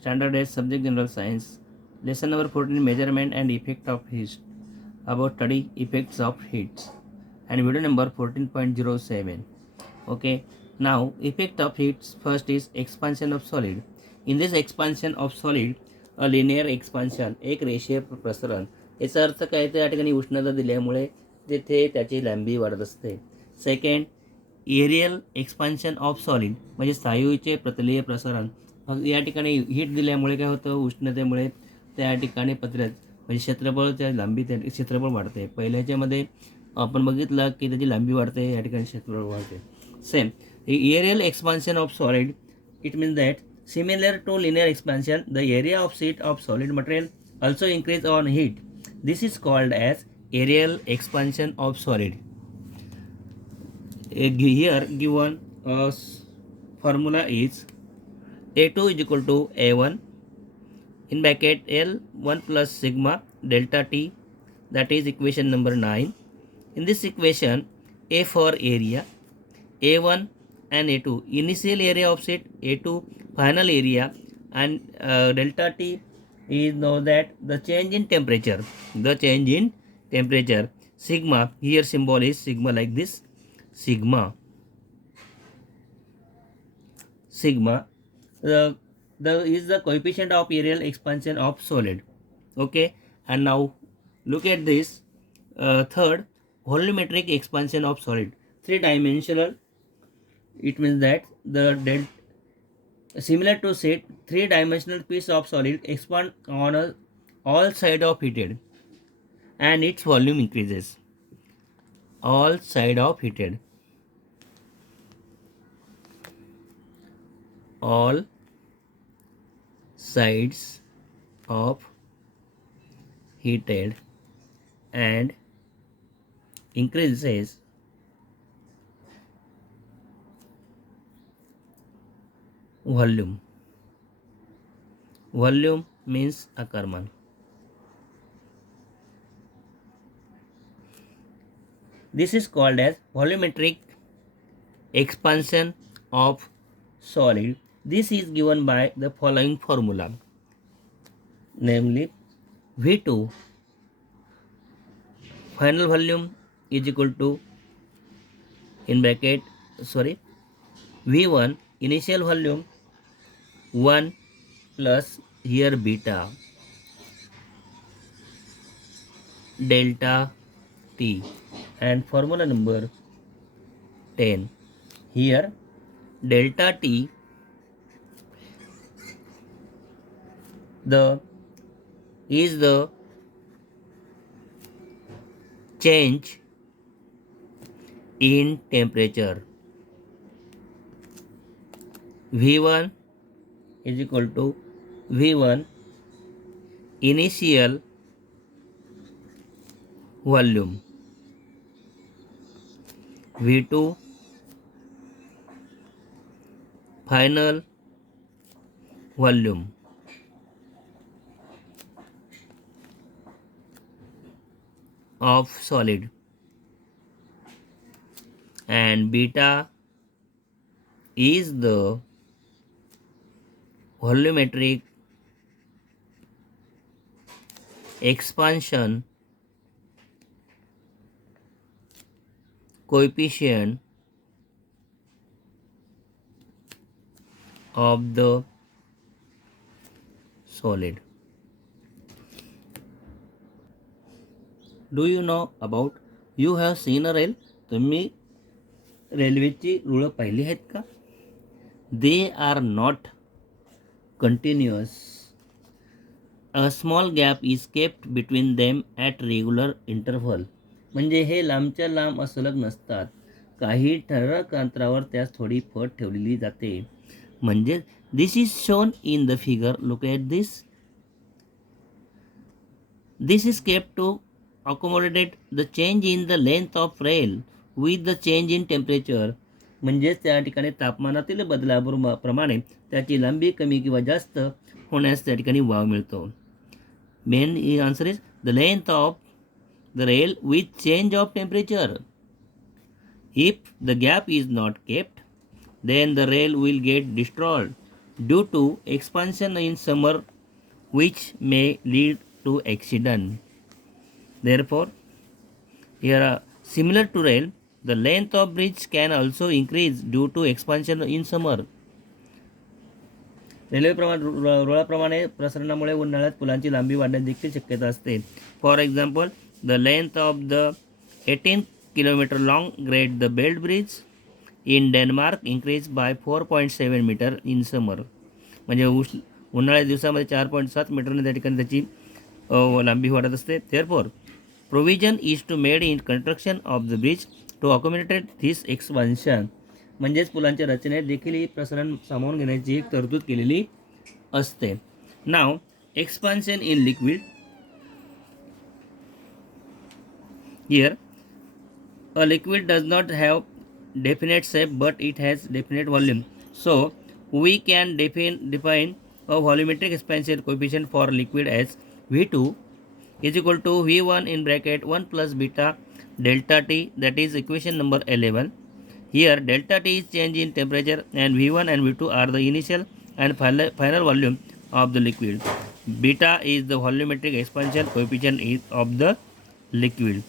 Standard 8 Subject General Science. Lesson number 14 Measurement and Effect of Heat. About study effects of heat. And video number 14.07. Okay. Now effect of heat first is expansion of solid. In this expansion of solid, a linear expansion, एक रेषीय प्रसरण. याचा अर्थ काय, त्या ठिकाणी उष्णता दिल्यामुळे तेथे त्याची लांबी वाढत असते. Second, areal expansion of solid म्हणजे स्थायूचे प्रतलीय प्रसारण. या ठिकाणी हीट दिल्यामुळे काय होतं, उष्णतेमुळे त्या ठिकाणी पत्र्यात म्हणजे क्षेत्रफळ, त्या लांबी, त्या क्षेत्रफळ वाढते. पहिल्याच्यामध्ये आपण बघितलं की त्याची लांबी वाढते, या ठिकाणी क्षेत्रफळ वाढते. Same areal expansion of solid, it means that similar to linear expansion, the area of sheet of solid material also increase on heat. This is called as aerial expansion of solid. Here given formula is A2 is equal to A1 in bracket L1 plus sigma delta T, that is equation number 9. In this equation, A for area, A1 and A2 initial area of sheet, A2 final area, and delta T is know that the change in temperature. The change in temperature, sigma, here symbol is sigma like this, sigma the is the coefficient of aerial expansion of solid. Okay, and now look at this. Third, volumetric expansion of solid, three dimensional. It means that the similar to set three-dimensional piece of solid expand on all side of heated, and its volume increases. All side of heated. All sides of heated and increases volume. Volume means आकारमान. This is called as volumetric expansion of solid. This is given by the following formula, namely V2 final volume is equal to, in bracket, V1 initial volume 1 plus here beta delta T, and formula number 10. Here delta T is the change in temperature. V1 is equal to V1 initial volume, V2 final volume, of solid, and beta is the volumetric expansion coefficient of the solid. Do you know about, you have seen a rail? तुम्ही रेल्वेची रुळं पाहिली आहेत का? They are not continuous. A small gap is kept between them at regular interval. म्हणजे हे लांबच्या लांब असलग नसतात, काही ठराविक अंतरावर त्यास थोडी फट ठेवलेली जाते. म्हणजे this is shown in the figure. Look at this. This is kept to accommodate the change in the length of rail with the change in temperature. म्हणजेच त्या ठिकाणी तापमानातील बदलाप्रमाणे त्याची लांबी कमी किंवा जास्त होण्यास त्या ठिकाणी वाव मिळतो. Main answer is the length of the rail with change of temperature. If the gap is not kept, then the rail will get destroyed due to expansion in summer which may lead to accident. Therefore, here similar to rail, the length of bridge can also increase due to expansion in summer. रुळाप्रमाणे प्रसरणामुळे उन्हाळ्यात पुलांची लांबी वाढण्यास देखील शक्यता असते. For example, the length of the 18 kilometre long Great the Belt Bridge in Denmark increase by 4.7 metre in summer. म्हणजे उन्हाळ्याच्या दिवसामध्ये 4.7 मीटरने त्या ठिकाणी त्याची लांबी वाढत असते. Therefore provision is to made in construction of the bridge to accommodate this expansion. म्हणजेच पुलांच्या रचनेत देखील ही प्रसरण सामावून घेण्याची एक तरतूद केलेली असते. नाव expansion in liquid. Here a liquid does not have definite shape but it has definite volume, so we can define a volumetric expansion coefficient for liquid as V2 is equal to V1 in bracket 1 plus beta delta T, that is equation number 11. Here delta T is change in temperature and V1 and V2 are the initial and final volume of the liquid. Beta is the volumetric expansion coefficient of the liquid.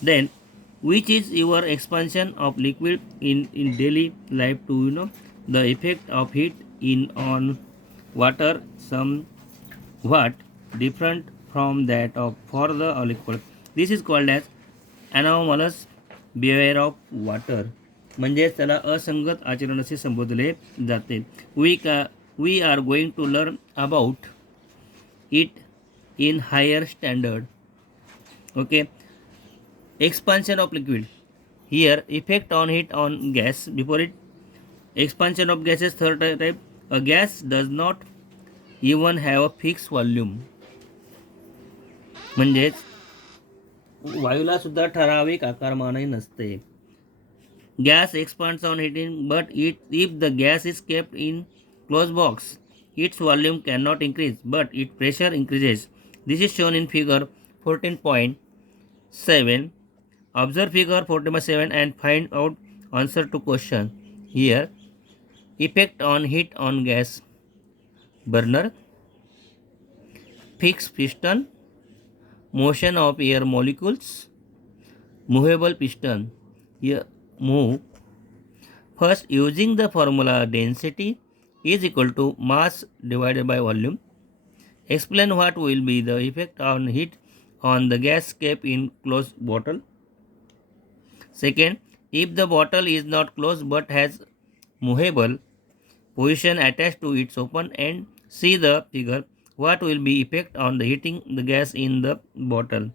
Then which is your expansion of liquid in daily life to the effect of heat in on water somewhat different from that of for the liquid. This is called as anomalous behavior of water. म्हणजेच त्याला असंगत आचरण असे संबोधले जाते. We are going to learn about it in higher standard. Okay. Expansion of liquid. Here effect on heat on gas. Before it, expansion of gases. Third type, a gas does not even have a fixed volume. म्हणजेच वायूला सुद्धा ठराविक आकारमानही नसते. Gas expands on heating, but if the gas is kept in closed box, its volume cannot increase, but its pressure increases. This is shown in figure 14.7. Observe figure 47 and find out answer to question. Here, effect on heat on gas burner, fixed piston, motion of air molecules, movable piston. Here, move. First, using the formula density is equal to mass divided by volume. Explain what will be the effect on heat on the gas kept in closed bottle. Second, if the bottle is not closed but has movable position attached to its open end, see the figure, what will be effect on the heating the gas in the bottle.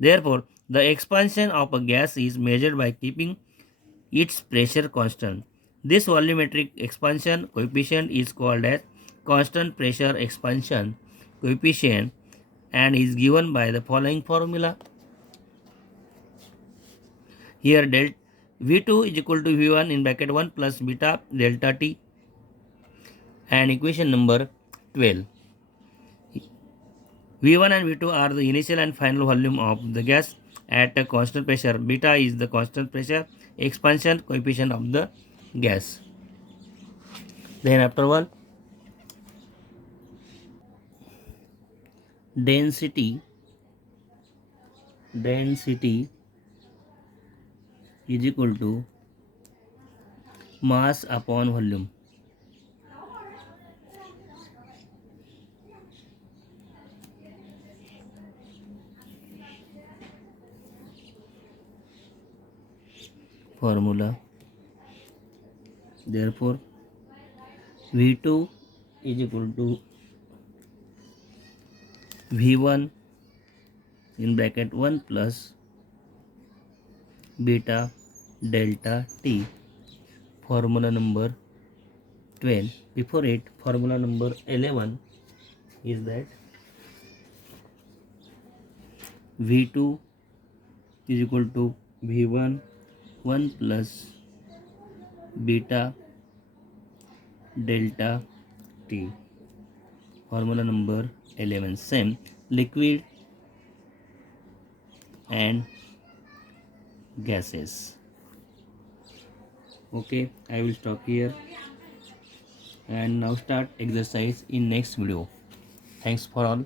Therefore, the expansion of a gas is measured by keeping its pressure constant. This volumetric expansion coefficient is called as constant pressure expansion coefficient and is given by the following formula. Here V2 is equal to V1 in bracket 1 plus beta delta T and equation number 12. V1 and V2 are the initial and final volume of the gas at a constant pressure. Beta is the constant pressure expansion coefficient of the gas. Then after one, density is equal to mass upon volume. Formula. Therefore, V2 is equal to V1 in bracket 1 plus beta delta T. Formula number 12. Before it, formula number 11 is that V2 is equal to V1 1 plus beta delta T. Formula number 11. Same liquid and gases. Okay, I will stop here. and now start exercise in next video. Thanks for all.